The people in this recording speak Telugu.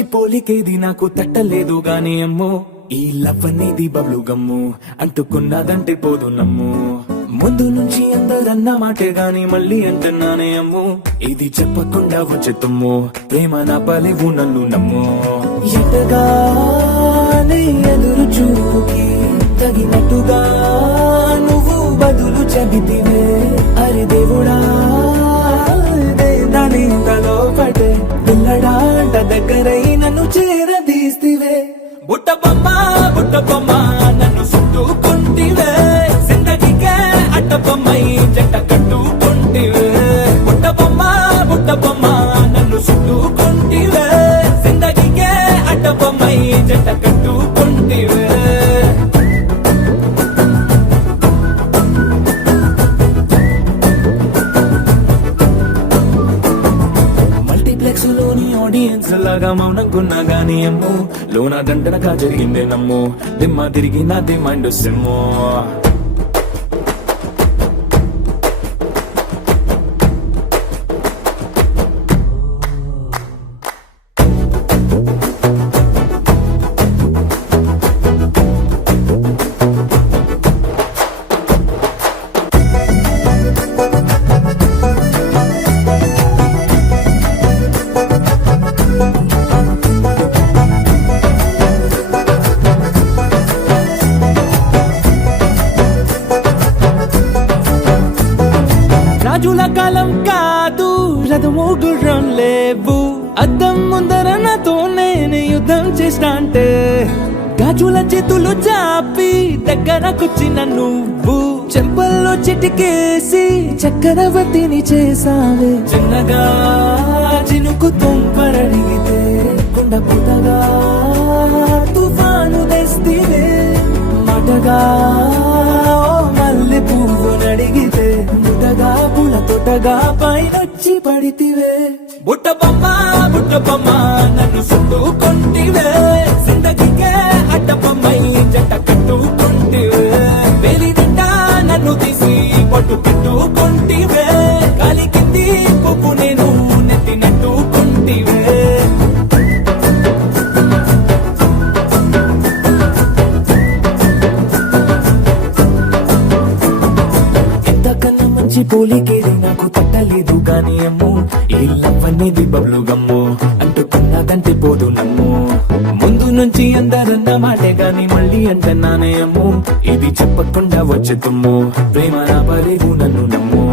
మంచి పోలికేది నాకు తట్టలేదు గాని అమ్మో ఈ లవ్ అనేది బబ్లు గమ్ము అంటుకున్నదంటే పోదు నమ్ము ముందు నుంచి అందరన్న మాటే గాని మళ్ళీ అంటున్నానే అమ్ము ఇది చెప్పకుండా వచ్చే తుమ్ము ప్రేమ నా పలేవు నన్ను నమ్ము ఎటగానే ఎదురు చూకి తగినట్టుగా నువ్వు బదులు చెబితివే అరే దేవుడా దాని తలో పడే పిల్లడాంట దగ్గరై నన్ను చేరదీస్తివే బుట్ట బొమ్మ నన్ను చుట్టుకుంటివే జిందగీకే అడ్డబొమ్మై జంట కట్టుకుంటివే బుట్ట బొమ్మ నన్ను చుట్టుకుంటివే జిందగీకే అడ్డబొమ్మై జంట కట్టుకుంటివే లోని ఆడియన్స్ లాగా మౌనంకున్నా గానీ అమ్ము లోన దండనగా జరిగిందే నమ్ము దిమ్మ తిరిగి నాది మైండ్ సిమ్ము రాజుల కాలం కాదు రథము గుర్రం లేవు అద్దం ముందర నాతో నేను యుద్ధం చేస్తా అంటే గాజుల చేతులు చాపి దగ్గరకొచ్చిన నువ్వు చెంపల్లో చిటికేసి చక్రవర్తిని చేసావే చిన్నగా చినుకు తుంపరడిగితే కుండ పుటగా తుఫాను తెస్తివే మాటగా మల్లె పువ్వు నడిగితే ముటగా పుల తొటగా పైనొచ్చి పడితివే బుట్ట బొమ్మ నన్ను చుట్టుకుంటివే జిందగీకే అడ్డబొమ్మై జంట కట్టుకుంటివే వెలిదింట నన్ను తీసి పట్టు పెట్టుకుంటివే కాలి కింది పువ్వు నేను నెత్తినట్టుకుంటివే మంచి పోలికేది నాకు తట్టలేదు గాని అమ్ము ఈ లవ్ అనేది బబ్లు గమ్ము అంటుకున్నదంటే పోదు నమ్ము ముందు నుంచి అందరన్న మాటే గాని మళ్ళీ అంటున్నానే అమ్ము ఇది చెప్పకుండా వచ్చే తుమ్ము ప్రేమ నా పలేవు నన్ను నమ్ము